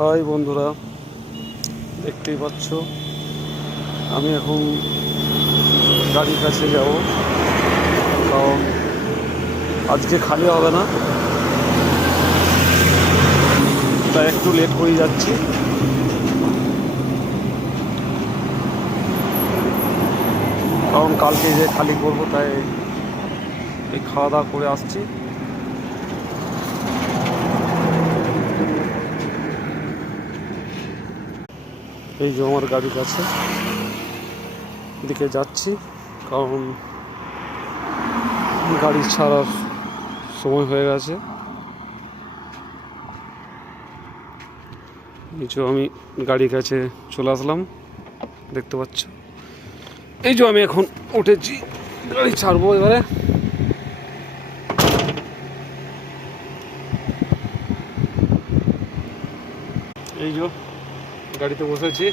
High বন্ধুরা, দেখতেই পাচ্ছ আমি এখন গাড়ির কাছে যাব, কারণ আজকে খালি হবে না, তাই একটু লেট করে যাচ্ছি। কারণ কালকে যে খালি করব, তাই এই খাওয়া দাওয়া করে আসছি। এই যে আমার গাড়ির কাছে দিকে যাচ্ছি, কারণ গাড়ি ছাড়ার সময় হয়ে গেছে। এই যে আমি গাড়ির কাছে চলে আসলাম, দেখতে পাচ্ছ। এই যে আমি এখন উঠেছি, গাড়ি ছাড়বো এবারে। এই যে গাড়িতে বসেছি,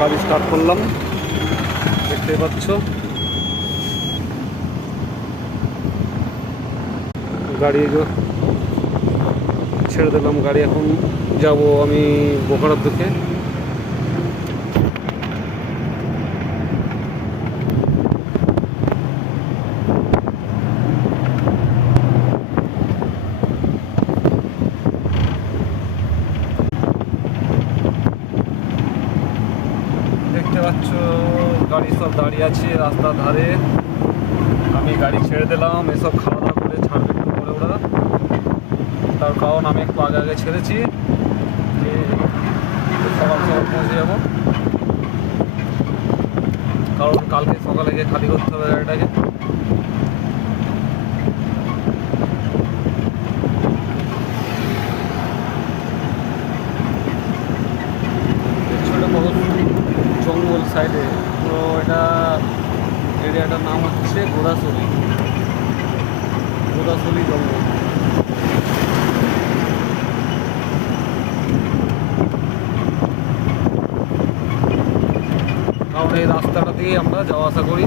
গাড়ি স্টার্ট করলাম, দেখতে পাচ্ছ। গাড়ি ছেড়ে দিলাম, গাড়ি এখন যাব আমি বোকারোর দিকে। দেখতে পাচ্ছ গাড়ি সব দাঁড়িয়ে আছে রাস্তার ধারে। আমি গাড়ি ছেড়ে দিলাম, এসব খাওয়া দাওয়া করে ছাড়বে একটু করে ওরা। তার কারণ আমি একটু আগে আগে ছেড়েছি, যে সকাল সকাল পৌঁছে যাবো। কারণ কালকে সকালে গিয়ে খালি করতে হবে গাড়িটাকে। ছোটো বহুত জঙ্গল সাইডে পুরো, এটা এরিয়াটার নাম হচ্ছে গোদাসলি জঙ্গল। কারণ এই রাস্তাটা দিয়েই আমরা যাওয়া আসা করি।